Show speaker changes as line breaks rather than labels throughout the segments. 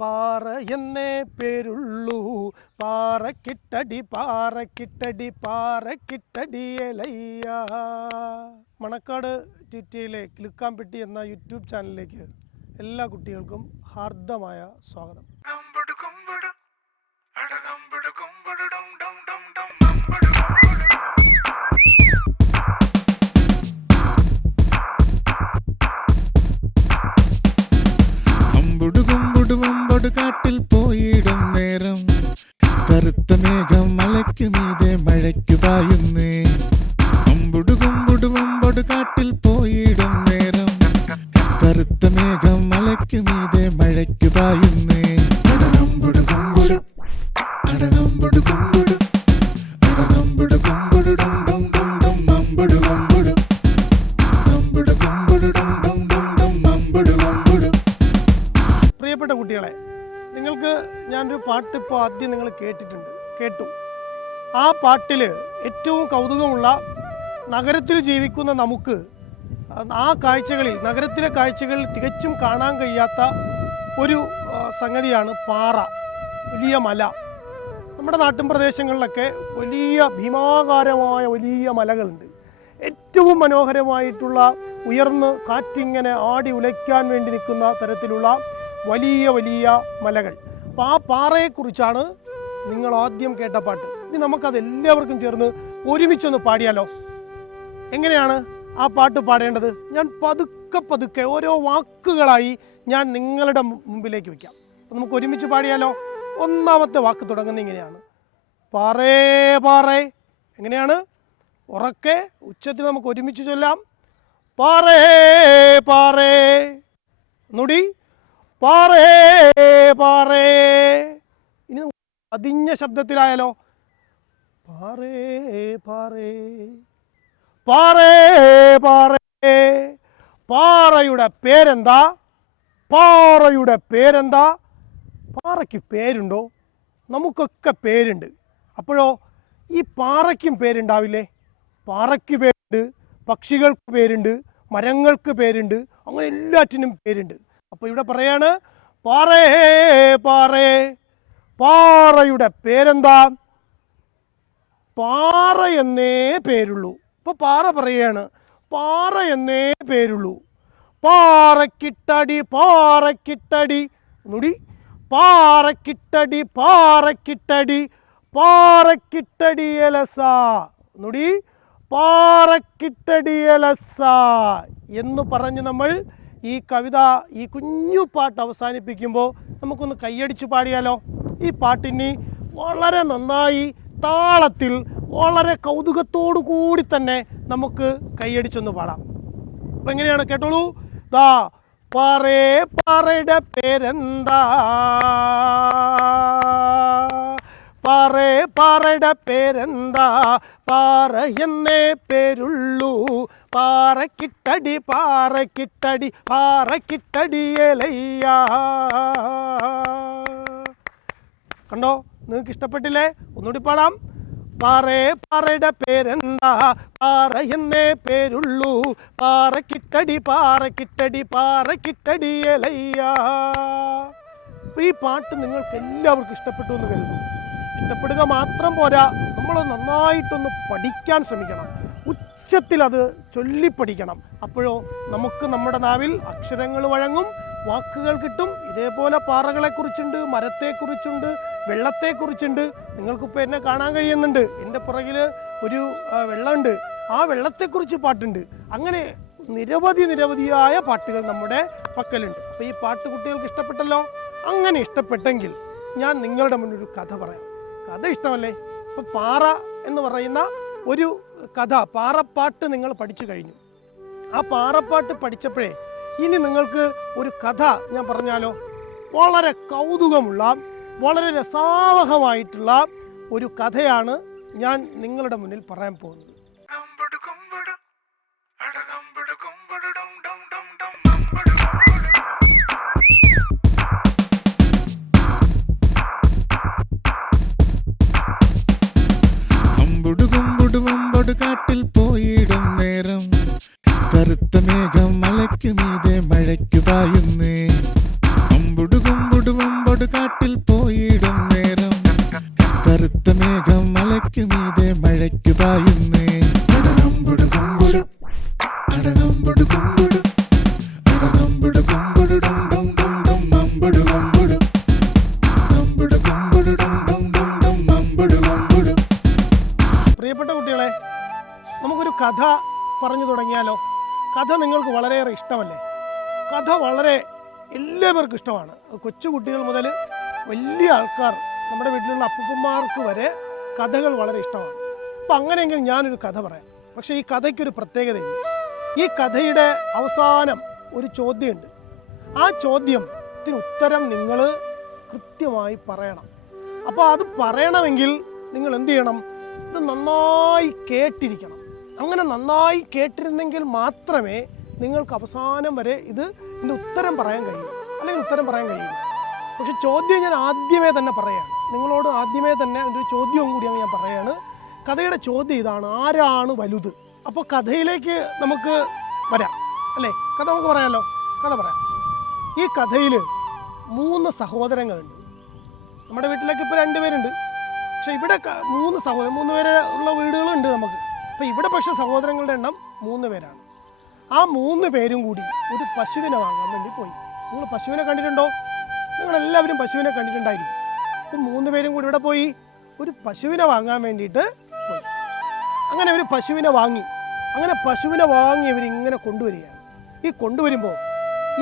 പാറ എന്നേ പേരുള്ളൂ. പാറക്കിട്ടടി പാറക്കിട്ടടി പാറക്കിട്ടടി എലയ്യ. മണക്കാട് ടിറ്റിയിലെ കിലുക്കാംപെട്ടി എന്ന യൂട്യൂബ് ചാനലിലേക്ക് എല്ലാ കുട്ടികൾക്കും ഹാർദമായ സ്വാഗതം.
കാട്ടിൽ പോയിടും നേരം. കറുത്ത മേഘം മലയ്ക്ക് മീതെ മഴയ്ക്കു പായുന്നേ. കുമ്പുടു കുമ്പുടു വമ്പൊട് കാട്ടിൽ പോയിടും നേരം. കറുത്ത മേഘം മലയ്ക്ക് മീതെ മഴയ്ക്കു പായുന്നേ. അടകമ്പുടു കുമ്പുടു, അടകമ്പുടു കുമ്പുടു,
പാട്ട് ഇപ്പോൾ ആദ്യം നിങ്ങൾ കേട്ടിട്ടുണ്ട്. കേട്ടു. ആ പാട്ടിൽ ഏറ്റവും കൗതുകമുള്ള നഗരത്തിൽ ജീവിക്കുന്ന നമുക്ക് ആ കാഴ്ചകളിൽ നഗരത്തിലെ കാഴ്ചകളിൽ തികച്ചും കാണാൻ കഴിയാത്ത ഒരു സംഗതിയാണ് പാറ. വലിയ മല. നമ്മുടെ നാട്ടിൻ പ്രദേശങ്ങളിലൊക്കെ വലിയ ഭീമാകാരമായ വലിയ മലകളുണ്ട്. ഏറ്റവും മനോഹരമായിട്ടുള്ള ഉയർന്ന് കാറ്റിങ്ങനെ ആടി ഉലയ്ക്കാൻ വേണ്ടി നിൽക്കുന്ന തരത്തിലുള്ള വലിയ വലിയ മലകൾ. അപ്പോൾ ആ പാറയെക്കുറിച്ചാണ് നിങ്ങൾ ആദ്യം കേട്ട പാട്ട്. ഇനി നമുക്കത് എല്ലാവർക്കും ചേർന്ന് ഒരുമിച്ചൊന്ന് പാടിയാലോ? എങ്ങനെയാണ് ആ പാട്ട് പാടേണ്ടത്? ഞാൻ പതുക്കെ പതുക്കെ ഓരോ വാക്കുകളായി ഞാൻ നിങ്ങളുടെ മുമ്പിലേക്ക് വയ്ക്കാം. അപ്പം നമുക്ക് ഒരുമിച്ച് പാടിയാലോ? ഒന്നാമത്തെ വാക്ക് തുടങ്ങുന്നത് ഇങ്ങനെയാണ്. പാറേ പാറേ. എങ്ങനെയാണ്? ഉറക്കെ ഉച്ചത്തിൽ നമുക്ക് ഒരുമിച്ച് ചൊല്ലാം. പാറേ പാറേ. ഒന്നുകൂടി. പാറേ പാറേ. ഇനി പതിഞ്ഞ ശബ്ദത്തിലായാലോ? പാറേ പാറേ. പാറേ പാറേ. പാറയുടെ പേരെന്താ? പാറയുടെ പേരെന്താ? പാറയ്ക്ക് പേരുണ്ടോ? നമുക്കൊക്കെ പേരുണ്ട്. അപ്പോഴോ ഈ പാറയ്ക്കും പേരുണ്ടാവില്ലേ? പാറയ്ക്ക് പേരുണ്ട് പക്ഷികൾക്ക് പേരുണ്ട് മരങ്ങൾക്ക് പേരുണ്ട് അങ്ങനെ എല്ലാറ്റിനും പേരുണ്ട്. അപ്പോൾ ഇവിടെ പറയാണ് പാറേ പാറേ പാറയുടെ പേരെന്താ? പാറ എന്നേ പേരുള്ളൂ. ഇപ്പോൾ പാറ പറയാണ് പാറ എന്നേ പേരുള്ളൂ. പാറക്കിട്ടടി പാറക്കിട്ടടി. ഒന്നുകൂടി. പാറക്കിട്ടടി പാറക്കിട്ടടി പാറക്കിട്ടടി എലസ. ഒന്നുകൂടി. പാറക്കിട്ടടി എലസ എന്ന് പറഞ്ഞ് നമ്മൾ ഈ കവിത ഈ കുഞ്ഞു പാട്ട് അവസാനിപ്പിക്കുമ്പോൾ നമുക്കൊന്ന് കൈയടിച്ചു പാടിയാലോ? ഈ പാട്ടിനി വളരെ നന്നായി താളത്തിൽ വളരെ കൗതുകത്തോടു കൂടി തന്നെ നമുക്ക് കൈയടിച്ചൊന്ന് പാടാം. അപ്പം എങ്ങനെയാണ് കേട്ടോളൂ? ദാ പാറേ പാറയുടെ പേരെന്താ? പാറേ പാറയുടെ പേരെന്താ? പാറ എന്നേ പേരുള്ളൂ. പാറക്കിട്ടടി പാറക്കിട്ടടി പാറക്കിട്ടടി എലയ്യാ. കണ്ടോ? നിങ്ങൾക്ക് ഇഷ്ടപ്പെട്ടില്ലേ? ഒന്നുകൂടി പാടാം. പാറേ പാറയുടെ പേരെന്താ? പാറ എന്നേ പേരുള്ളൂ. പാറക്കിട്ടടി പാറക്കിട്ടടി പാറക്കിട്ടടി എലയ്യാ. ഈ പാട്ട് നിങ്ങൾക്ക് എല്ലാവർക്കും ഇഷ്ടപ്പെട്ടു എന്ന് കരുതുന്നു. ഇഷ്ടപ്പെടുക മാത്രം പോരാ. നമ്മൾ നന്നായിട്ടൊന്ന് പഠിക്കാൻ ശ്രമിക്കണം. ഉച്ചത്തിൽ അത് ചൊല്ലിപ്പഠിക്കണം. അപ്പോഴോ നമുക്ക് നമ്മുടെ നാവിൽ അക്ഷരങ്ങൾ വഴങ്ങും വാക്കുകൾ കിട്ടും. ഇതേപോലെ പാറകളെക്കുറിച്ചുണ്ട് മരത്തെക്കുറിച്ചുണ്ട് വെള്ളത്തെക്കുറിച്ചുണ്ട്. നിങ്ങൾക്കിപ്പോൾ എന്നെ കാണാൻ കഴിയുന്നുണ്ട്. എന്റെ പുറകിൽ ഒരു വെള്ളമുണ്ട്. ആ വെള്ളത്തെക്കുറിച്ച് പാട്ടുണ്ട്. അങ്ങനെ നിരവധി നിരവധിയായ പാട്ടുകൾ നമ്മുടെ പക്കലുണ്ട്. അപ്പോൾ ഈ പാട്ട് കുട്ടികൾക്ക് ഇഷ്ടപ്പെട്ടല്ലോ? അങ്ങനെ ഇഷ്ടപ്പെട്ടെങ്കിൽ ഞാൻ നിങ്ങളുടെ മുന്നിൽ ഒരു കഥ പറയാം. കഥ ഇഷ്ടമല്ലേ? അപ്പോൾ പാറ എന്ന് പറയുന്ന ഒരു കഥ പാറപ്പാട്ട് നിങ്ങൾ പഠിച്ചു കഴിഞ്ഞു. ആ പാറപ്പാട്ട് പഠിച്ചപ്പോഴേ ഇനി നിങ്ങൾക്ക് ഒരു കഥ ഞാൻ പറഞ്ഞാലോ? വളരെ കൗതുകമുള്ള വളരെ രസാവഹമായിട്ടുള്ള ഒരു കഥയാണ് ഞാൻ നിങ്ങളുടെ മുന്നിൽ പറയാൻ പോകുന്നത്.
വമ്പൊടു കാട്ടിൽ
ഇഷ്ടമാണ്. കൊച്ചു കുട്ടികൾ മുതൽ വലിയ ആൾക്കാർ നമ്മുടെ വീട്ടിലുള്ള അപ്പൂപ്പന്മാർക്ക് വരെ കഥകൾ വളരെ ഇഷ്ടമാണ്. അപ്പം അങ്ങനെയെങ്കിൽ ഞാനൊരു കഥ പറയാം. പക്ഷേ ഈ കഥയ്ക്കൊരു പ്രത്യേകതയുണ്ട്. ഈ കഥയുടെ അവസാനം ഒരു ചോദ്യമുണ്ട്. ആ ചോദ്യത്തിന് ഉത്തരം നിങ്ങൾ കൃത്യമായി പറയണം. അപ്പോൾ അത് പറയണമെങ്കിൽ നിങ്ങൾ എന്ത് ചെയ്യണം? ഇത് നന്നായി കേട്ടിരിക്കണം. അങ്ങനെ നന്നായി കേട്ടിരുന്നെങ്കിൽ മാത്രമേ നിങ്ങൾക്ക് അവസാനം വരെ ഇത് ഇതിന്റെ ഉത്തരം പറയാൻ കഴിയൂ. അല്ലെങ്കിൽ ഉത്തരം പറയാൻ കഴിയില്ല. പക്ഷെ ചോദ്യം ഞാൻ ആദ്യമേ തന്നെ പറയാണ്. നിങ്ങളോട് ആദ്യമേ തന്നെ ഒരു ചോദ്യവും കൂടി ഞാൻ പറയാണ്. കഥയുടെ ചോദ്യം ഇതാണ് ആരാണ് വലുത്? അപ്പോൾ കഥയിലേക്ക് നമുക്ക് വരാം അല്ലേ? കഥ നമുക്ക് പറയാമല്ലോ കഥ പറയാം. ഈ കഥയിൽ മൂന്ന് സഹോദരങ്ങളുണ്ട്. നമ്മുടെ വീട്ടിലേക്ക് ഇപ്പോൾ രണ്ടുപേരുണ്ട് പക്ഷെ ഇവിടെ മൂന്ന് സഹോദരൻ മൂന്ന് പേര് ഉള്ള വീടുകളുണ്ട് നമുക്ക്. അപ്പോൾ ഇവിടെ പക്ഷെ സഹോദരങ്ങളുടെ എണ്ണം മൂന്ന് പേരാണ്. ആ മൂന്ന് പേരും കൂടി ഒരു പശുവിനെ വാങ്ങാൻ വേണ്ടി പോയി. നിങ്ങൾ പശുവിനെ കണ്ടിട്ടുണ്ടോ? നിങ്ങളെല്ലാവരും പശുവിനെ കണ്ടിട്ടുണ്ടായിരിക്കും. അപ്പം മൂന്ന് പേരും കൂടി ഇവിടെ പോയി ഒരു പശുവിനെ വാങ്ങാൻ വേണ്ടിയിട്ട് പോയി. അങ്ങനെ ഒരു പശുവിനെ വാങ്ങി. അങ്ങനെ പശുവിനെ വാങ്ങി ഇവരിങ്ങനെ കൊണ്ടുവരികയാണ്. ഈ കൊണ്ടുവരുമ്പോൾ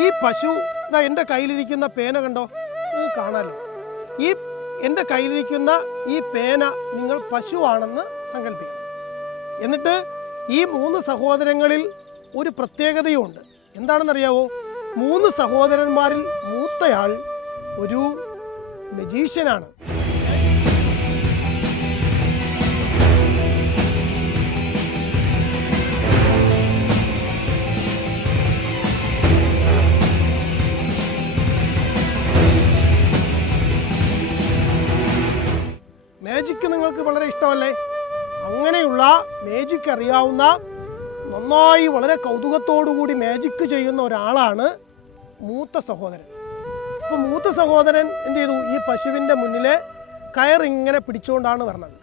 ഈ പശു ഇതാ എന്റെ കയ്യിലിരിക്കുന്ന പേന കണ്ടോ? നിങ്ങൾക്ക് കാണാമല്ലോ ഈ എന്റെ കയ്യിലിരിക്കുന്ന ഈ പേന നിങ്ങൾ പശുവാണെന്ന് സങ്കല്പിക്കണം. എന്നിട്ട് ഈ മൂന്ന് സഹോദരങ്ങളിൽ ഒരു പ്രത്യേകതയുമുണ്ട് എന്താണെന്നറിയാവോ? മൂന്ന് സഹോദരന്മാരിൽ മൂത്തയാൾ ഒരു മജീഷ്യനാണ്. മാജിക്ക് നിങ്ങൾക്ക് വളരെ ഇഷ്ടമല്ലേ? അങ്ങനെയുള്ള മാജിക്ക് അറിയാവുന്ന നന്നായി വളരെ കൗതുകത്തോടുകൂടി മാജിക്ക് ചെയ്യുന്ന ഒരാളാണ് മൂത്ത സഹോദരൻ. അപ്പോൾ മൂത്ത സഹോദരൻ എന്ത് ചെയ്തു? ഈ പശുവിന്റെ മുന്നിലെ കയറിങ്ങനെ പിടിച്ചുകൊണ്ടാണ് വരണത്.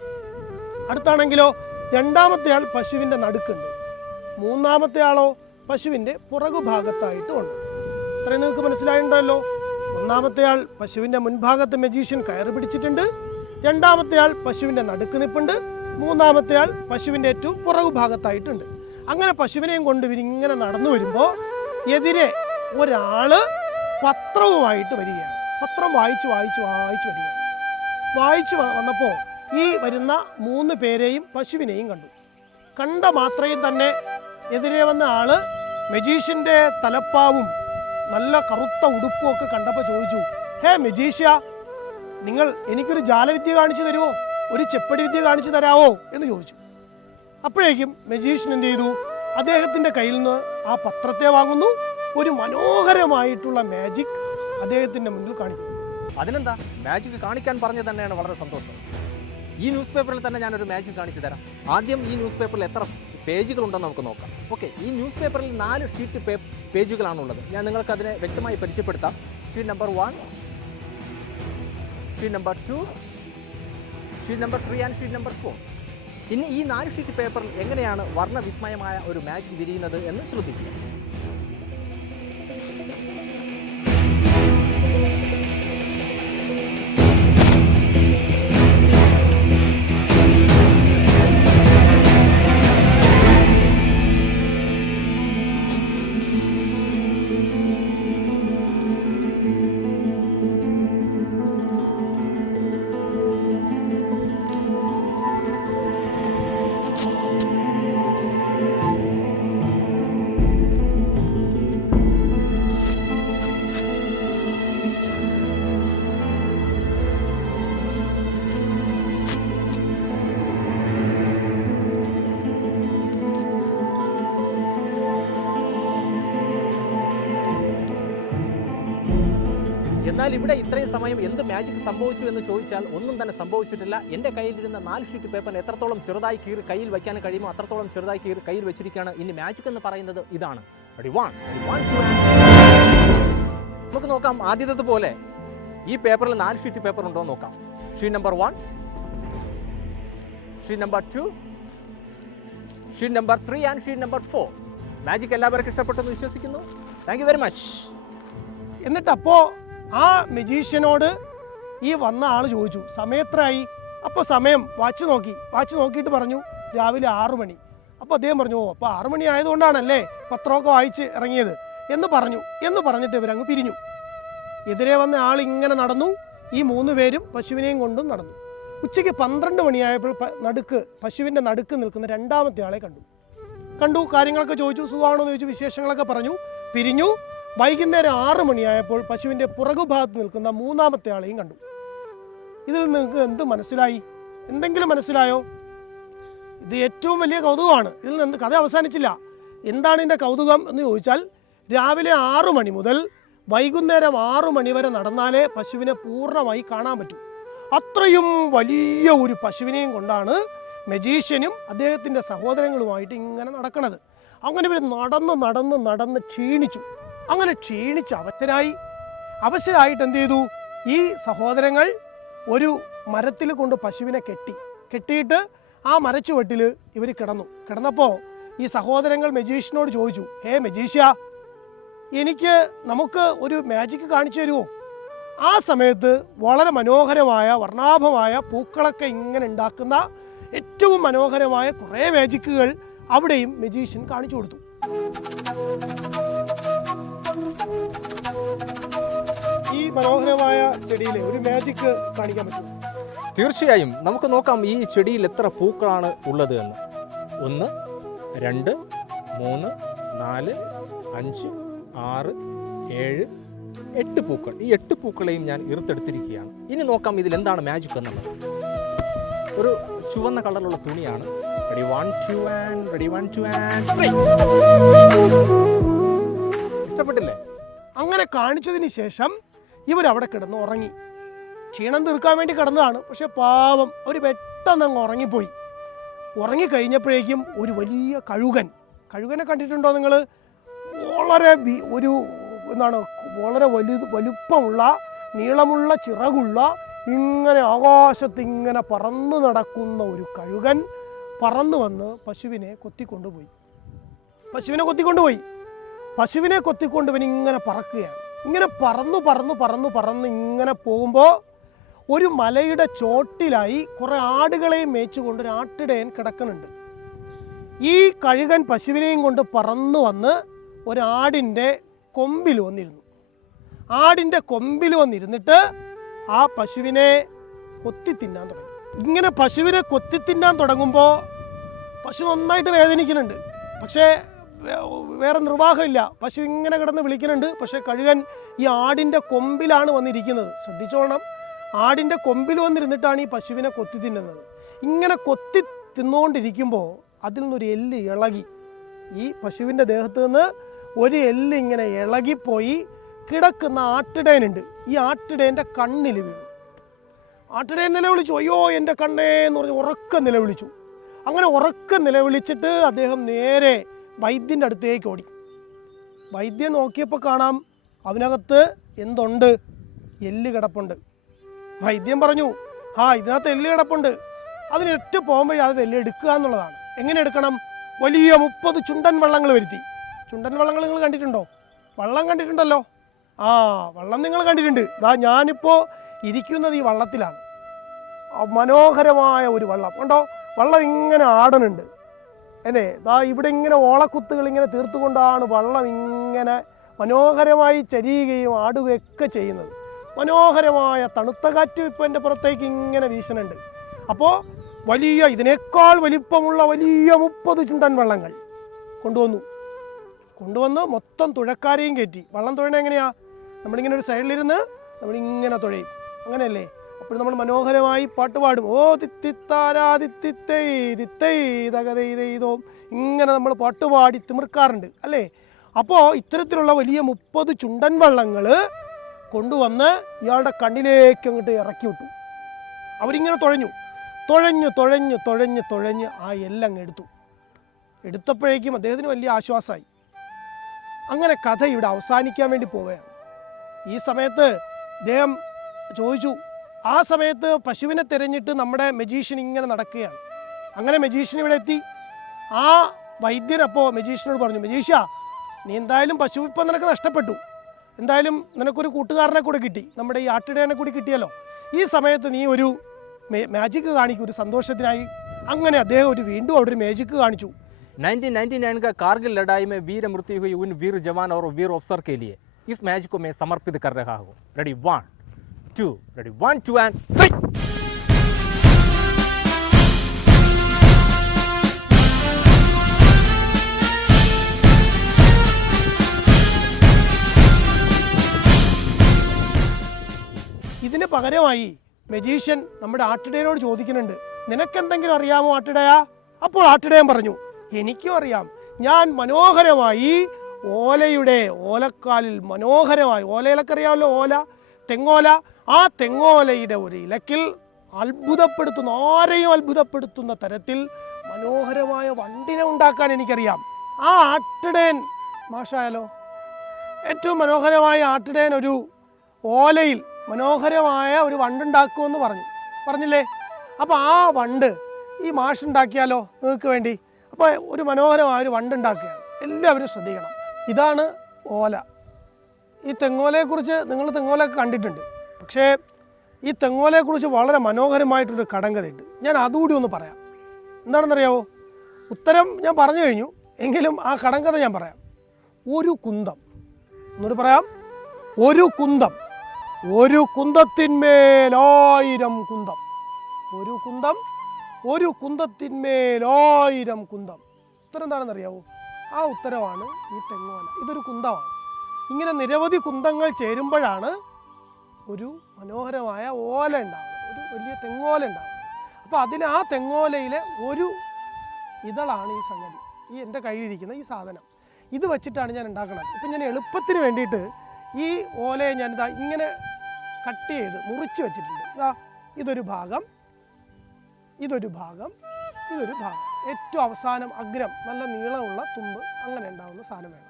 അടുത്താണെങ്കിലോ രണ്ടാമത്തെ ആൾ പശുവിന്റെ നടുക്കുണ്ട്. മൂന്നാമത്തെ ആളോ പശുവിന്റെ പുറകുഭാഗത്തായിട്ടും ഉണ്ട്. അത്രയും നിങ്ങൾക്ക് മനസ്സിലായിട്ടുണ്ടല്ലോ? ഒന്നാമത്തെ ആൾ പശുവിന്റെ മുൻഭാഗത്ത് മെജീഷ്യൻ കയറി പിടിച്ചിട്ടുണ്ട്. രണ്ടാമത്തെ ആൾ പശുവിന്റെ നടുക്ക് നിൽപ്പുണ്ട് മൂന്നാമത്തെ ആൾ പശുവിന്റെ ഏറ്റവും പുറകുഭാഗത്തായിട്ടുണ്ട് അങ്ങനെ പശുവിനെയും കൊണ്ട് ഇവരിങ്ങനെ നടന്നു വരുമ്പോൾ എതിരെ ഒരാൾ പത്രവുമായിട്ട് വരികയാണ്. പത്രം വായിച്ച് വായിച്ച് വായിച്ച് വരികയാണ്. വായിച്ചു വന്നപ്പോൾ ഈ വരുന്ന മൂന്ന് പേരെയും പശുവിനെയും കണ്ടു. കണ്ട മാത്രയും തന്നെ എതിരെ വന്ന ആൾ മെജീഷ്യന്റെ തലപ്പാവും നല്ല കറുത്ത ഉടുപ്പും ഒക്കെ കണ്ടപ്പോൾ ചോദിച്ചു ഹേ മെജീഷ്യ നിങ്ങൾ എനിക്കൊരു ജാലവിദ്യ കാണിച്ചു തരുമോ ഒരു ചെപ്പടി വിദ്യ കാണിച്ചു തരാമോ എന്ന് ചോദിച്ചു. അപ്പോഴേക്കും മജീഷ്യൻ എന്ത് ചെയ്തു? അദ്ദേഹത്തിന്റെ കയ്യിൽ നിന്ന് ആ പത്രത്തെ വാങ്ങുന്നു. ഒരു മനോഹരമായിട്ടുള്ള മാജിക് അദ്ദേഹത്തിന്റെ മുന്നിൽ കാണിക്കുന്നു.
അതിനെന്താ? മാജിക് കാണിക്കാൻ പറഞ്ഞത് തന്നെയാണ് വളരെ സന്തോഷം. ഈ ന്യൂസ് പേപ്പറിൽ തന്നെ ഞാനൊരു മാജിക് കാണിച്ചു തരാം. ആദ്യം ഈ ന്യൂസ് പേപ്പറിൽ എത്ര പേജുകളുണ്ടെന്ന് നമുക്ക് നോക്കാം. ഓക്കെ ഈ ന്യൂസ് പേപ്പറിൽ നാല് ഷീറ്റ് പേ പേജുകളാണുള്ളത് ഞാൻ നിങ്ങൾക്ക് അതിനെ വ്യക്തമായി പരിചയപ്പെടുത്താം. Sheet number one sheet number two sheet number three and sheet number four ഇനി ഈ നാല് ഷീറ്റ് പേപ്പറിൽ എങ്ങനെയാണ് വർണവിസ്മയമായ ഒരു മാജിക് വിരിയുന്നത് എന്ന് ശ്രദ്ധിക്കുക. എന്നാൽ ഇവിടെ ഇത്രയും സമയം എന്ത് മാജിക് സംഭവിച്ചു എന്ന് ചോദിച്ചാൽ ഒന്നും തന്നെ സംഭവിച്ചിട്ടില്ല. എന്റെ കയ്യിലിരുന്ന നാല് ഷീറ്റ് പേപ്പർ എത്രത്തോളം ചെറുതായി കീറി കയ്യിൽ വയ്ക്കാൻ കഴിയുമോ അത്രത്തോളം ചെറുതായി കീറി കയ്യിൽ വെച്ചിരിക്കുകയാണ്. ഇനി മാജിക് എന്ന് പറയുന്നത് ഇതാണ്. നമുക്ക് നോക്കാം ആദ്യത്തെ പോലെ ഈ പേപ്പറിൽ നാല് ഷീറ്റ് പേപ്പർ ഉണ്ടോ എന്ന് നോക്കാം. Sheet number one sheet number two sheet number three and sheet number four magic എല്ലാവർക്കും ഇഷ്ടപ്പെട്ടെന്ന് വിശ്വസിക്കുന്നു. താങ്ക് യു വെരി മച്ച്
എന്നിട്ട് അപ്പോൾ ആ മെജീഷ്യനോട് ഈ വന്ന ആൾ ചോദിച്ചു സമയത്രായി? അപ്പോൾ സമയം വാച്ച് നോക്കി. വാച്ച് നോക്കിയിട്ട് പറഞ്ഞു രാവിലെ ആറു മണി. അപ്പോൾ അദ്ദേഹം പറഞ്ഞു ഓ അപ്പോൾ ആറു മണി ആയതുകൊണ്ടാണല്ലേ പത്രമൊക്കെ വായിച്ച് ഇറങ്ങിയത്? എന്ന് പറഞ്ഞു. എന്ന് പറഞ്ഞിട്ട് ഇവരങ്ങ് പിരിഞ്ഞു. എതിരെ വന്ന ആൾ ഇങ്ങനെ നടന്നു. ഈ മൂന്ന് പേരും പശുവിനെയും കൊണ്ടും നടന്നു. ഉച്ചയ്ക്ക് പന്ത്രണ്ട് മണിയായപ്പോൾ നടുക്ക് പശുവിന്റെ നടുക്ക് നിൽക്കുന്ന രണ്ടാമത്തെ ആളെ കണ്ടു. കണ്ടു കാര്യങ്ങളൊക്കെ ചോദിച്ചു സുഖമാണോ എന്ന് ചോദിച്ചു വിശേഷങ്ങളൊക്കെ പറഞ്ഞു. പിരിഞ്ഞു. വൈകുന്നേരം ആറ് മണിയായപ്പോൾ പശുവിന്റെ പുറകുഭാഗത്ത് നിൽക്കുന്ന മൂന്നാമത്തെ ആളെയും കണ്ടു. ഇതിൽ നിങ്ങൾക്ക് എന്ത് മനസ്സിലായി? എന്തെങ്കിലും മനസ്സിലായോ? ഇത് ഏറ്റവും വലിയ കൗതുകമാണ്. ഇതിൽ നിന്ന് കഥ അവസാനിച്ചില്ല. എന്താണ് ഇതിന്റെ കൗതുകം എന്ന് ചോദിച്ചാൽ രാവിലെ ആറു മണി മുതൽ വൈകുന്നേരം ആറു മണി വരെ നടന്നാലേ പശുവിനെ പൂർണമായി കാണാൻ പറ്റൂ. അത്രയും വലിയ ഒരു പശുവിനെയും കൊണ്ടാണ് മെജീഷ്യനും അദ്ദേഹത്തിന്റെ സഹോദരങ്ങളുമായിട്ട് ഇങ്ങനെ നടക്കണത്. അങ്ങനെ ഇവർ നടന്ന് നടന്ന് നടന്ന് ക്ഷീണിച്ചു. അങ്ങനെ ക്ഷീണിച്ച് അവശരായി. അവശരായിട്ട് എന്ത് ചെയ്തു? ഈ സഹോദരങ്ങൾ ഒരു മരത്തിൽ കൊണ്ട് പശുവിനെ കെട്ടി. കെട്ടിയിട്ട് ആ മരച്ചുവട്ടിൽ ഇവർ കിടന്നു. കിടന്നപ്പോൾ ഈ സഹോദരങ്ങൾ മെജീഷ്യനോട് ചോദിച്ചു ഹേ മെജീഷ്യ എനിക്ക് നമുക്ക് ഒരു മാജിക്ക് കാണിച്ചു തരുമോ? ആ സമയത്ത് വളരെ മനോഹരമായ വർണാഭമായ പൂക്കളൊക്കെ ഇങ്ങനെ ഉണ്ടാക്കുന്ന ഏറ്റവും മനോഹരമായ കുറേ മാജിക്കുകൾ അവിടെയും മെജീഷ്യൻ കാണിച്ചു കൊടുത്തു. മനോഹരമായ ചെടിയിൽ ഒരു മാജിക് കാണിക്കാൻ പറ്റും.
തീർച്ചയായും. നമുക്ക് നോക്കാം ഈ ചെടിയിൽ എത്ര പൂക്കളാണ് ഉള്ളത് എന്ന്. ഒന്ന് രണ്ട് മൂന്ന് നാല് അഞ്ച് ആറ് ഏഴ് എട്ട് പൂക്കൾ. ഈ എട്ട് പൂക്കളെയും ഞാൻ ഇറുത്തെടുത്തിരിക്കുകയാണ്. ഇനി നോക്കാം ഇതിൽ എന്താണ് മാജിക് എന്നുള്ളത്. ഒരു ചുവന്ന കളറിലുള്ള തുണിയാണ്. Ready one two and ready one two and ഇഷ്ടപ്പെട്ടില്ലേ?
അങ്ങനെ കാണിച്ചതിന് ശേഷം ഇവരവിടെ കിടന്ന് ഉറങ്ങി. ക്ഷീണം തീർക്കാൻ വേണ്ടി കിടന്നതാണ്. പക്ഷെ പാവം അവർ പെട്ടെന്ന് അങ്ങ് ഉറങ്ങിപ്പോയി. ഉറങ്ങിക്കഴിഞ്ഞപ്പോഴേക്കും ഒരു വലിയ കഴുകൻ. കഴുകനെ കണ്ടിട്ടുണ്ടോ നിങ്ങൾ വളരെ ഒരു എന്താണ് വളരെ വലുത് വലുപ്പമുള്ള നീളമുള്ള ചിറകുള്ള ഇങ്ങനെ ആകാശത്തിങ്ങനെ പറന്നു നടക്കുന്ന ഒരു കഴുകൻ പറന്നു വന്ന് പശുവിനെ കൊത്തിക്കൊണ്ടുപോയി. പശുവിനെ കൊത്തിക്കൊണ്ടുപോയി. പശുവിനെ കൊത്തിക്കൊണ്ടുവൻ ഇങ്ങനെ പറക്കുകയാണ്. ഇങ്ങനെ പറന്നു പറന്നു പറന്നു പറന്ന് ഇങ്ങനെ പോകുമ്പോൾ ഒരു മലയുടെ ചോട്ടിലായി കുറേ ആടുകളെയും മേച്ചുകൊണ്ട് ഒരു ആട്ടിടയൻ കിടക്കുന്നുണ്ട്. ഈ കഴുകൻ പശുവിനെയും കൊണ്ട് പറന്നു വന്ന് ഒരാടിന്റെ കൊമ്പിൽ വന്നിരുന്നു. ആടിന്റെ കൊമ്പിൽ വന്നിരുന്നിട്ട് ആ പശുവിനെ കൊത്തി തിന്നാൻ തുടങ്ങി. ഇങ്ങനെ പശുവിനെ കൊത്തി തിന്നാൻ തുടങ്ങുമ്പോൾ പശു നന്നായിട്ട് വേദനിക്കുന്നുണ്ട്. പക്ഷേ വേറെ നിർവാഹമില്ല. പശു ഇങ്ങനെ കിടന്ന് വിളിക്കുന്നുണ്ട്. പക്ഷേ കഴുകൻ ഈ ആടിന്റെ കൊമ്പിലാണ് വന്നിരിക്കുന്നത്. ശ്രദ്ധിച്ചോണം ആടിന്റെ കൊമ്പിൽ വന്നിരുന്നിട്ടാണ് ഈ പശുവിനെ കൊത്തി തിന്നുന്നത്. ഇങ്ങനെ കൊത്തി തിന്നുകൊണ്ടിരിക്കുമ്പോൾ അതിൽ നിന്നൊരു എല്ല് ഇളകി. ഈ പശുവിന്റെ ദേഹത്ത് നിന്ന് ഒരു എല്ല് ഇങ്ങനെ ഇളകിപ്പോയി കിടക്കുന്ന ആട്ടിടേനുണ്ട് ഈ ആട്ടിടേന്റെ കണ്ണിൽ വീണു. ആട്ടിടേൻ നിലവിളിച്ചു. അയ്യോ എന്റെ കണ്ണേ എന്ന് പറഞ്ഞ് ഉറക്കം നിലവിളിച്ചു. അങ്ങനെ ഉറക്കം നിലവിളിച്ചിട്ട് അദ്ദേഹം നേരെ വൈദ്യന്റെ അടുത്തേക്ക് ഓടി. വൈദ്യൻ നോക്കിയപ്പോൾ കാണാം അവനകത്ത് എന്തുണ്ട്? എല്ല് കിടപ്പുണ്ട്. വൈദ്യം പറഞ്ഞു ആ ഇതിനകത്ത് എല്ല് കിടപ്പുണ്ട്. അതിനൊറ്റ പോകുമ്പോഴേ അത് എല്ല് എടുക്കുക എന്നുള്ളതാണ്. എങ്ങനെ എടുക്കണം? വലിയ മുപ്പത് ചുണ്ടൻ വള്ളങ്ങൾ വരുത്തി. ചുണ്ടൻ വള്ളങ്ങൾ നിങ്ങൾ കണ്ടിട്ടുണ്ടോ? വള്ളം കണ്ടിട്ടുണ്ടല്ലോ. ആ വള്ളം നിങ്ങൾ കണ്ടിട്ടുണ്ട്. ഇതാ ഞാനിപ്പോൾ ഇരിക്കുന്നത് ഈ വള്ളത്തിലാണ്. മനോഹരമായ ഒരു വള്ളം. കണ്ടോ? വള്ളം ഇങ്ങനെ ആടണുണ്ട് അല്ലേ? ദാ ഇവിടെ ഇങ്ങനെ ഓളക്കുത്തുകൾ ഇങ്ങനെ തീർത്തുകൊണ്ടാണ് വള്ളം ഇങ്ങനെ മനോഹരമായി ചരിയുകയും ആടുകയൊക്കെ ചെയ്യുന്നത്. മനോഹരമായ തണുത്ത കാറ്റ് ഇപ്പം എന്റെ പുറത്തേക്ക് ഇങ്ങനെ വീശുന്നുണ്ട് അപ്പോൾ വലിയ ഇതിനേക്കാൾ വലിപ്പമുള്ള വലിയ മുപ്പത് ചുണ്ടൻ വള്ളങ്ങൾ കൊണ്ടുവന്നു. കൊണ്ടുവന്ന് മൊത്തം തുഴക്കാരെയും കയറ്റി. വള്ളം തുഴണ എങ്ങനെയാ? നമ്മളിങ്ങനെ ഒരു സൈഡിലിരുന്ന് നമ്മളിങ്ങനെ തുഴയും. അങ്ങനെയല്ലേ? അപ്പോൾ നമ്മൾ മനോഹരമായി പാട്ട് പാടും. ഓ തിത്തിത്താരാതിത്തിത്തൈ ഇങ്ങനെ നമ്മൾ പാട്ട് പാടി തിമിർക്കാറുണ്ട് അല്ലേ? അപ്പോൾ ഇത്തരത്തിലുള്ള വലിയ മുപ്പത് ചുണ്ടൻ വള്ളങ്ങൾ കൊണ്ടുവന്ന് ഇയാളുടെ കണ്ണിലേക്ക് അങ്ങോട്ട് ഇറക്കി വിട്ടു. അവരിങ്ങനെ തുഴഞ്ഞു. തുഴഞ്ഞു തുഴഞ്ഞു തുഴഞ്ഞു തുഴഞ്ഞ് ആ എല്ലാം എടുത്തു. എടുത്തപ്പോഴേക്കും അദ്ദേഹത്തിന് വലിയ ആശ്വാസമായി അങ്ങനെ കഥ ഇവിടെ അവസാനിക്കാൻ വേണ്ടി പോവുകയാണ്. ഈ സമയത്ത് അദ്ദേഹം ചോദിച്ചു ആ സമയത്ത് പശുവിനെ തിരഞ്ഞിട്ട് നമ്മുടെ മെജീഷ്യൻ ഇങ്ങനെ നടക്കുകയാണ് അങ്ങനെ മെജീഷ്യൻ ഇവിടെ എത്തി ആ വൈദ്യൻ അപ്പോൾ മെജീഷ്യനോട് പറഞ്ഞു മെജീഷ്യ നീ എന്തായാലും പശു ഇപ്പം നിനക്ക് നഷ്ടപ്പെട്ടു എന്തായാലും നിനക്കൊരു കൂട്ടുകാരനെ കൂടെ കിട്ടി നമ്മുടെ ഈ ആട്ടിടയനെ കൂടി കിട്ടിയല്ലോ ഈ സമയത്ത് നീ ഒരു മാജിക്ക് കാണിക്കും ഒരു സന്തോഷത്തിനായി അങ്ങനെ അദ്ദേഹം ഒരു വീണ്ടും അവിടെ ഒരു മാജിക്ക് കാണിച്ചു
1999 का कारगिल लड़ाई में वीर मृत्यु हुई उन वीर जवान और वीर अफसर के लिए इस मैच को मैं समर्पित कर रहा हूँ ready one two ready one two and three
ഇതിന് പകരമായി മെജീഷ്യൻ നമ്മുടെ ആട്ടിടയനോട് ചോദിക്കുന്നുണ്ട് നിനക്കെന്തെങ്കിലും അറിയാമോ ആട്ടിടയ? അപ്പോൾ ആട്ടിടയൻ പറഞ്ഞു എനിക്കും അറിയാം. ഞാൻ മനോഹരമായി ഓലയുടെ ഓലക്കാലിൽ മനോഹരമായി ഓലയിലൊക്കെ അറിയാമല്ലോ ഓല. തെങ്ങോല ആ തെങ്ങോലയുടെ ഒരു ഇലക്കിൽ അത്ഭുതപ്പെടുത്തുന്ന ആരെയും അത്ഭുതപ്പെടുത്തുന്ന തരത്തിൽ മനോഹരമായ വണ്ടിനെ ഉണ്ടാക്കാൻ എനിക്കറിയാം. ആ ആട്ടിടേൻ മാഷായാലോ? ഏറ്റവും മനോഹരമായ ആട്ടിടേൻ ഒരു ഓലയിൽ മനോഹരമായ ഒരു വണ്ടുണ്ടാക്കുമെന്ന് പറഞ്ഞു. പറഞ്ഞില്ലേ? അപ്പോൾ ആ വണ്ട് ഈ മാഷ് ഉണ്ടാക്കിയാലോ നിങ്ങൾക്ക് വേണ്ടി? അപ്പോൾ ഒരു മനോഹരമായ ഒരു വണ്ടുണ്ടാക്കുകയാണ് എല്ലാവരും ശ്രദ്ധിക്കണം. ഇതാണ് ഓല. ഈ തെങ്ങോലയെക്കുറിച്ച് നിങ്ങൾ തെങ്ങോലയൊക്കെ കണ്ടിട്ടുണ്ട്. പക്ഷേ ഈ തെങ്ങോലയെക്കുറിച്ച് വളരെ മനോഹരമായിട്ടൊരു കടങ്കഥയുണ്ട്. ഞാൻ അതുകൂടി ഒന്ന് പറയാം. എന്താണെന്നറിയാവോ? ഉത്തരം ഞാൻ പറഞ്ഞു കഴിഞ്ഞു. എങ്കിലും ആ കടങ്കഥ ഞാൻ പറയാം. ഒരു കുന്തം. എന്നോട് പറയാം. ഒരു കുന്തം. ഒരു കുന്തത്തിന്മേലായിരം കുന്തം. ഒരു കുന്തം. ഒരു കുന്തത്തിന്മേലായിരം കുന്തം. ഉത്തരം എന്താണെന്ന് അറിയാവോ ആ ഉത്തരമാണ് ഈ തെങ്ങോല. ഇതൊരു കുന്തമാണ്. ഇങ്ങനെ നിരവധി കുന്തങ്ങൾ ചേരുമ്പോഴാണ് ഒരു മനോഹരമായ ഓല ഉണ്ടാവുന്നത്. ഒരു വലിയ തെങ്ങോല ഉണ്ടാവുന്നത്. അപ്പോൾ അതിന് ആ തെങ്ങോലയിലെ ഒരു ഇതളാണ് ഈ സംഗതി. ഈ എന്റെ കയ്യിലിരിക്കുന്ന ഈ സാധനം. ഇത് വെച്ചിട്ടാണ് ഞാൻ ഉണ്ടാക്കുന്നത് ഇപ്പം ഞാൻ എളുപ്പത്തിന് വേണ്ടിയിട്ട് ഈ ഓലയെ ഞാനിതാ ഇങ്ങനെ കട്ട് ചെയ്ത് മുറിച്ച് വെച്ചിട്ടുണ്ട്. ഇതാ ഇതൊരു ഭാഗം ഇതൊരു ഭാഗം ഇതൊരു ഭാഗം. ഏറ്റവും അവസാനം അഗ്രം നല്ല നീളമുള്ള തുമ്പ് അങ്ങനെ ഉണ്ടാകുന്ന സാധനം വേണം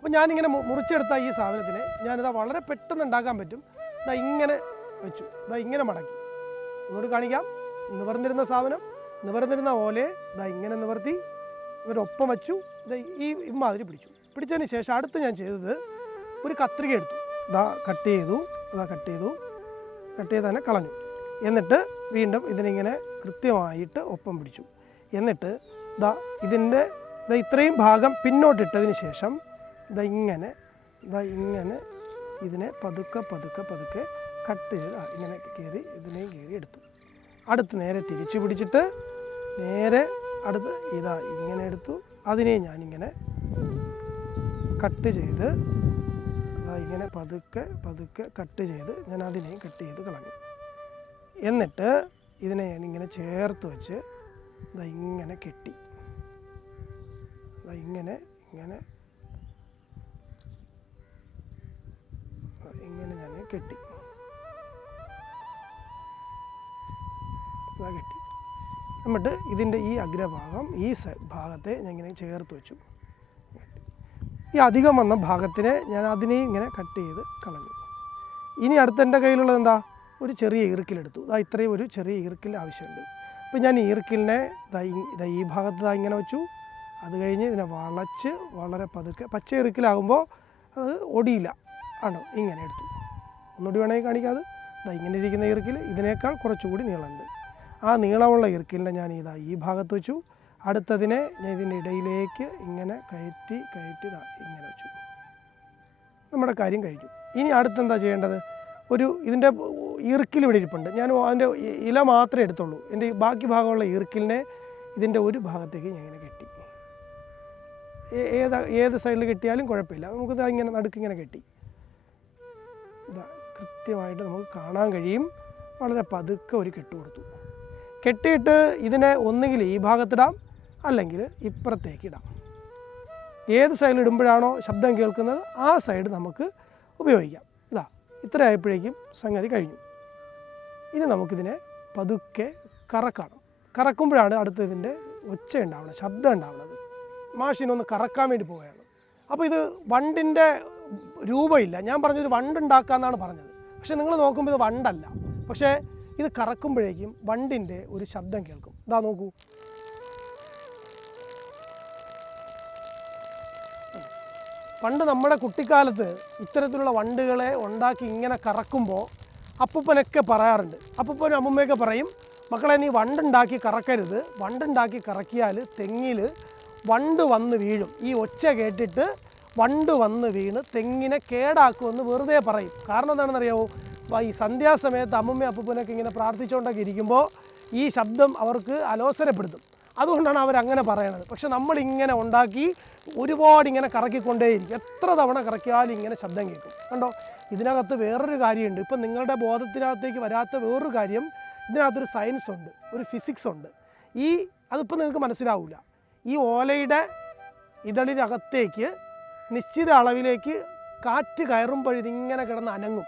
അപ്പോൾ ഞാനിങ്ങനെ മുറിച്ചെടുത്ത ഈ സാധനത്തിനെ ഞാനിതാ വളരെ പെട്ടെന്ന് ഉണ്ടാക്കാൻ പറ്റും. ഇതാ ഇങ്ങനെ വെച്ചു. ഇതാ ഇങ്ങനെ മടക്കി. ഒന്നുകൂടി കാണിക്കാം. നിവർന്നിരുന്ന സാധനം നിവർന്നിരുന്ന ഓലെ ഇതാ ഇങ്ങനെ നിവർത്തി ഇവരൊപ്പം വെച്ചു. ഇത് ഈ ഇമാതിരി പിടിച്ചു. പിടിച്ചതിന് ശേഷം അടുത്ത് ഞാൻ ചെയ്തത് ഒരു കത്രിക എടുത്തു. ഇതാ കട്ട് ചെയ്തു. ഇതാ കട്ട് ചെയ്തു. കട്ട് ചെയ്ത് തന്നെ കളഞ്ഞു. എന്നിട്ട് വീണ്ടും ഇതിനിങ്ങനെ കൃത്യമായിട്ട് ഒപ്പം പിടിച്ചു. എന്നിട്ട് ഇതാ ഇതിന്റെ ഇതാ ഇത്രയും ഭാഗം പിന്നോട്ടിട്ടതിന് ശേഷം ഇതാ ഇങ്ങനെ ഇതാ ഇങ്ങനെ ഇതിനെ പതുക്കെ പതുക്കെ പതുക്കെ കട്ട് ചെയ്ത് ഇങ്ങനെ കയറി ഇതിനെയും കയറി എടുത്തു. അടുത്ത് നേരെ തിരിച്ചു പിടിച്ചിട്ട് നേരെ അടുത്ത് ഇതാ ഇങ്ങനെ എടുത്തു. അതിനെ ഞാനിങ്ങനെ കട്ട് ചെയ്ത് ഇങ്ങനെ പതുക്കെ പതുക്കെ കട്ട് ചെയ്ത് ഞാൻ അതിനെയും കട്ട് ചെയ്ത് കളഞ്ഞു. എന്നിട്ട് ഇതിനെ ഞാൻ ഇങ്ങനെ ചേർത്ത് വെച്ച് ഇങ്ങനെ കെട്ടി. ഇങ്ങനെ ഇങ്ങനെ ഇങ്ങനെ ഞാൻ കെട്ടി. കെട്ടി. എന്നിട്ട് ഇതിന്റെ ഈ അഗ്രഭാഗം ഈ ഭാഗത്തെ ഞാൻ ഇങ്ങനെ ചേർത്ത് വെച്ചു. ഈ അധികം വന്ന ഭാഗത്തിനെ ഞാൻ അതിനെയും ഇങ്ങനെ കട്ട് ചെയ്ത് കളഞ്ഞു. ഇനി അടുത്ത എന്റെ കയ്യിലുള്ളത് എന്താ? ഒരു ചെറിയ ഈർക്കിലെടുത്തു. ഇതാ ഇത്രയും ഒരു ചെറിയ ഈർക്കിൽ ആവശ്യമുണ്ട്. അപ്പോൾ ഞാൻ ഈർക്കിലിനെ ഇതാ ഈ ഭാഗത്ത് ഇതാ ഇങ്ങനെ വെച്ചു. അത് കഴിഞ്ഞ് ഇതിനെ വളച്ച് വളരെ പതുക്കെ പച്ച ഈർക്കിലാകുമ്പോൾ അത് ഒടിയില്ല. ആണോ? ഇങ്ങനെ എടുത്തു. ഒന്നുകൂടി വേണമെങ്കിൽ കാണിക്കാതെ ഇതാ ഇങ്ങനെ ഇരിക്കുന്ന ഇറുക്കിൽ ഇതിനേക്കാൾ കുറച്ചുകൂടി നീളമുണ്ട്. ആ നീളമുള്ള ഈർക്കിലിനെ ഞാൻ ഇതാ ഈ ഭാഗത്ത് വെച്ചു. അടുത്തതിനെ ഞാൻ ഇതിന്റെ ഇടയിലേക്ക് ഇങ്ങനെ കയറ്റി കയറ്റി ഇതാ ഇങ്ങനെ വെച്ചു. നമ്മുടെ കാര്യം കഴിഞ്ഞു. ഇനി അടുത്തെന്താ ചെയ്യേണ്ടത്? ഒരു ഇതിന്റെ ഇറുക്കിൽ ഇവിടെ ഇരിപ്പുണ്ട്. ഞാൻ അതിന്റെ ഇല മാത്രമേ എടുത്തുള്ളൂ. എന്റെ ബാക്കി ഭാഗമുള്ള ഇറുക്കിലിനെ ഇതിന്റെ ഒരു ഭാഗത്തേക്ക് ഞാൻ ഇങ്ങനെ കെട്ടി. ഏതാ ഏത് സൈഡിൽ കെട്ടിയാലും കുഴപ്പമില്ല. നമുക്കിത് ഇങ്ങനെ നടുക്ക് ഇങ്ങനെ കെട്ടി. കൃത്യമായിട്ട് നമുക്ക് കാണാൻ കഴിയും. വളരെ പതുക്കെ ഒരു കെട്ട് കൊടുത്തു. കെട്ടിയിട്ട് ഇതിനെ ഒന്നുകിൽ ഈ ഭാഗത്തിടാം അല്ലെങ്കിൽ ഇപ്പുറത്തേക്ക് ഇടാം. ഏത് സൈഡിൽ ഇടുമ്പോഴാണോ ശബ്ദം കേൾക്കുന്നത് ആ സൈഡ് നമുക്ക് ഉപയോഗിക്കാം. ഇതാ ഇത്ര ആയപ്പോഴേക്കും സംഗതി കഴിഞ്ഞു. ഇനി നമുക്കിതിനെ പതുക്കെ കറക്കണം കറക്കുമ്പോഴാണ് അടുത്ത് ഇതിന്റെ ഒച്ച ഉണ്ടാവുന്നത് ശബ്ദം ഉണ്ടാവുന്നത്. മാഷിനൊന്ന് കറക്കാൻ വേണ്ടി പോവുകയാണ്. അപ്പോൾ ഇത് വണ്ടിന്റെ രൂപമില്ല ഞാൻ പറഞ്ഞത് വണ്ടുണ്ടാക്കാമെന്നാണ് പറഞ്ഞത്. പക്ഷേ നിങ്ങൾ നോക്കുമ്പോൾ ഇത് വണ്ടല്ല. പക്ഷേ ഇത് കറക്കുമ്പോഴേക്കും വണ്ടിന്റെ ഒരു ശബ്ദം കേൾക്കും. ഇതാ നോക്കൂ. പണ്ട് നമ്മുടെ കുട്ടിക്കാലത്ത് ഇത്തരത്തിലുള്ള വണ്ടുകളെ ഉണ്ടാക്കി ഇങ്ങനെ കറക്കുമ്പോൾ അപ്പൂപ്പനൊക്കെ പറയാറുണ്ട്. അപ്പൂപ്പനും അമ്മൂമ്മയൊക്കെ പറയും മക്കളെ നീ വണ്ടുണ്ടാക്കി കറക്കരുത്. വണ്ടുണ്ടാക്കി കറക്കിയാൽ തെങ്ങിൽ വണ്ട് വന്ന് വീഴും. ഈ ഒച്ച കേട്ടിട്ട് വണ്ട് വന്ന് വീണ് തെങ്ങിനെ കേടാക്കുമെന്ന് വെറുതെ പറയും. കാരണം എന്താണെന്നറിയാമോ ഈ സന്ധ്യാസമയത്ത് അമ്മമ്മ അപ്പൂപ്പനൊക്കെ ഇങ്ങനെ പ്രാർത്ഥിച്ചുകൊണ്ടൊക്കെ ഇരിക്കുമ്പോൾ ഈ ശബ്ദം അവർക്ക് അലോസരപ്പെടുത്തും. അതുകൊണ്ടാണ് അവരങ്ങനെ പറയണത്. പക്ഷെ നമ്മളിങ്ങനെ ഉണ്ടാക്കി ഒരുപാട് ഇങ്ങനെ കറക്കിക്കൊണ്ടേയിരിക്കും. എത്ര തവണ കറക്കിയാലും ഇങ്ങനെ ശബ്ദം കേൾക്കും. കണ്ടോ? ഇതിനകത്ത് വേറൊരു കാര്യമുണ്ട്. ഇപ്പം നിങ്ങളുടെ ബോധത്തിനകത്തേക്ക് വരാത്ത വേറൊരു കാര്യം ഇതിനകത്തൊരു സയൻസ് ഉണ്ട് ഒരു ഫിസിക്സ് ഉണ്ട് ഈ അതിപ്പോൾ നിങ്ങൾക്ക് മനസ്സിലാവില്ല ഈ ഓലയുടെ ഇതളിനകത്തേക്ക് നിശ്ചിത അളവിലേക്ക് കാറ്റ് കയറുമ്പോൾ ഇതിങ്ങനെ കിടന്ന് അനങ്ങും.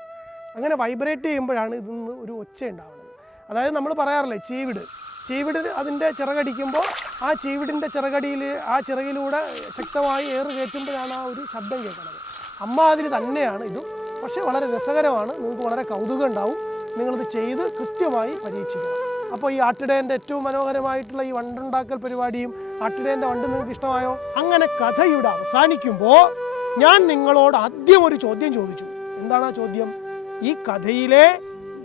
അങ്ങനെ വൈബ്രേറ്റ് ചെയ്യുമ്പോഴാണ് ഇതിൽ നിന്ന് ഒരു ഒച്ച ഉണ്ടാവുന്നത്. അതായത് നമ്മൾ പറയാറില്ലേ ചീവിട്. ചീവിട് അതിന്റെ ചിറകടിക്കുമ്പോൾ ആ ചീവിടിന്റെ ചിറകടിയിൽ ആ ചിറകിലൂടെ ശക്തമായി ഏറ് കയറ്റുമ്പോഴാണ് ആ ഒരു ശബ്ദം കേൾക്കുന്നത്. അമ്മാതിരി തന്നെയാണ് ഇതും. പക്ഷേ വളരെ രസകരമാണ്. നിങ്ങൾക്ക് വളരെ കൗതുകം ഉണ്ടാവും. നിങ്ങളിത് ചെയ്ത് കൃത്യമായി പരീക്ഷിക്കണം. അപ്പോൾ ഈ ആട്ടിടേന്റെ ഏറ്റവും മനോഹരമായിട്ടുള്ള ഈ വണ്ടുണ്ടാക്കൽ പരിപാടിയും ആട്ടിടേന്റെ വണ്ട് നിങ്ങൾക്ക് ഇഷ്ടമായോ? അങ്ങനെ കഥയുടെ അവസാനിക്കുമ്പോൾ ഞാൻ നിങ്ങളോട് ആദ്യം ഒരു ചോദ്യം ചോദിച്ചു. എന്താണ് ആ ചോദ്യം? ഈ കഥയിലെ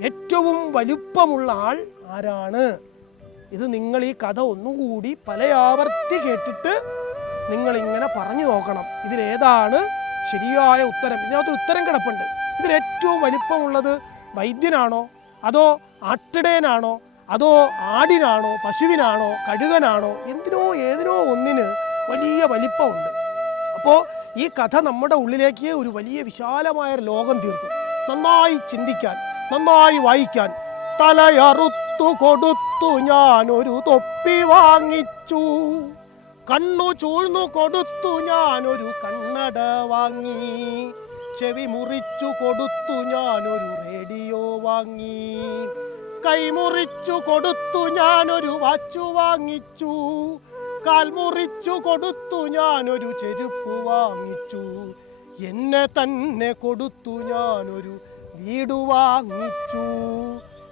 ഏറ്റവും വലുപ്പമുള്ള ആൾ ആരാണ്? ഇത് നിങ്ങൾ ഈ കഥ ഒന്നുകൂടി പല ആവർത്തി കേട്ടിട്ട് നിങ്ങൾ ഇങ്ങനെ പറഞ്ഞു നോക്കണം. ഇതിലേതാണ് ശരിയായ ഉത്തരം? ഇതിനകത്ത് ഉത്തരം കിടപ്പുണ്ട്. ഇതിൽ ഏറ്റവും വലിപ്പമുള്ളത് വൈദ്യനാണോ? അതോ ആട്ടിടയനാണോ? അതോ ആടിനാണോ പശുവിനാണോ കഴുകനാണോ എന്തിനോ ഏതിനോ ഒന്നിന് വലിയ വലിപ്പമുണ്ട്. അപ്പോൾ ഈ കഥ നമ്മുടെ ഉള്ളിലേക്ക് ഒരു വലിയ വിശാലമായ ലോകം തീർക്കും. നന്നായി ചിന്തിക്കാൻ നന്നായി വായിക്കാൻ. തലയറുത്തു കൊടുത്തു ഞാൻ ഒരു തൊപ്പി വാങ്ങിച്ചു. കണ്ണു ചൂഴ്ന്നു കൊടുത്തു ഞാൻ ഒരു കണ്ണട വാങ്ങി. ചെവി മുറിച്ചു കൊടുത്തു ഞാൻ ഒരു റേഡിയോ വാങ്ങി. കൈമുറിച്ചു കൊടുത്തു ഞാനൊരു വാച്ചു വാങ്ങിച്ചു. കാൽ മുറിച്ചു കൊടുത്തു ഞാനൊരു ചെരുപ്പ് വാങ്ങിച്ചു. എന്നെ തന്നെ കൊടുത്തു ഞാനൊരു വീട് വാങ്ങിച്ചു.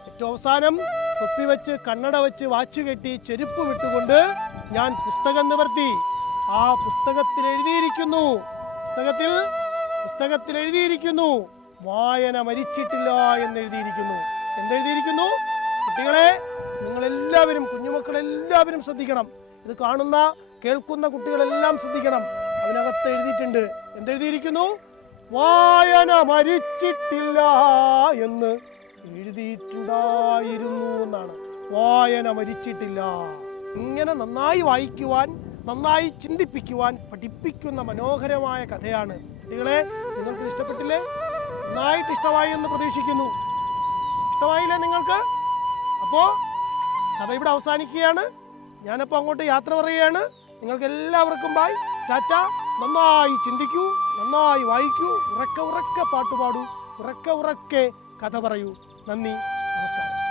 ഏറ്റവും അവസാനം തൊപ്പി വെച്ച് കണ്ണട വെച്ച് വാച്ച് കെട്ടി ചെരുപ്പ് വിട്ടുകൊണ്ട് ഞാൻ പുസ്തകം നിവർത്തി. ആ പുസ്തകത്തിൽ എഴുതിയിരിക്കുന്നു. പുസ്തകത്തിൽ പുസ്തകത്തിൽ എഴുതിയിരിക്കുന്നു. വായന മരിച്ചിട്ടില്ല എന്ന് എഴുതിയിരിക്കുന്നു. എന്തെഴുതിയിരിക്കുന്നു? കുട്ടികളെ നിങ്ങളെല്ലാവരും കുഞ്ഞുമക്കളെല്ലാവരും ശ്രദ്ധിക്കണം. ഇത് കാണുന്ന കേൾക്കുന്ന കുട്ടികളെല്ലാം ശ്രദ്ധിക്കണം. അതിനകത്ത് എഴുതിയിട്ടുണ്ട്. എന്തെഴുതിയിരിക്കുന്നു? വായന മരിച്ചിട്ടില്ല എന്ന് എഴുതിയിട്ടുണ്ടായിരുന്നു എന്നാണ്. വായന മരിച്ചിട്ടില്ല. ഇങ്ങനെ നന്നായി വായിക്കുവാൻ നന്നായി ചിന്തിപ്പിക്കുവാൻ പഠിപ്പിക്കുന്ന മനോഹരമായ കഥയാണ്. കുട്ടികളെ നിങ്ങൾക്ക് ഇഷ്ടപ്പെട്ടില്ലേ? നന്നായിട്ട് ഇഷ്ടമായി എന്ന് പ്രതീക്ഷിക്കുന്നു. ഇഷ്ടമായില്ലേ നിങ്ങൾക്ക്? അപ്പോൾ കഥ ഇവിടെ അവസാനിക്കുകയാണ്. ഞാനപ്പോൾ അങ്ങോട്ട് യാത്ര പറയുകയാണ്. നിങ്ങൾക്ക് എല്ലാവർക്കും ബായ് ടാറ്റ. നന്നായി ചിന്തിക്കൂ നന്നായി വായിക്കൂ ഉറക്കെ ഉറക്കെ പാട്ടുപാടൂ ഉറക്കെ ഉറക്കെ കഥ പറയൂ. നന്ദി നമസ്കാരം.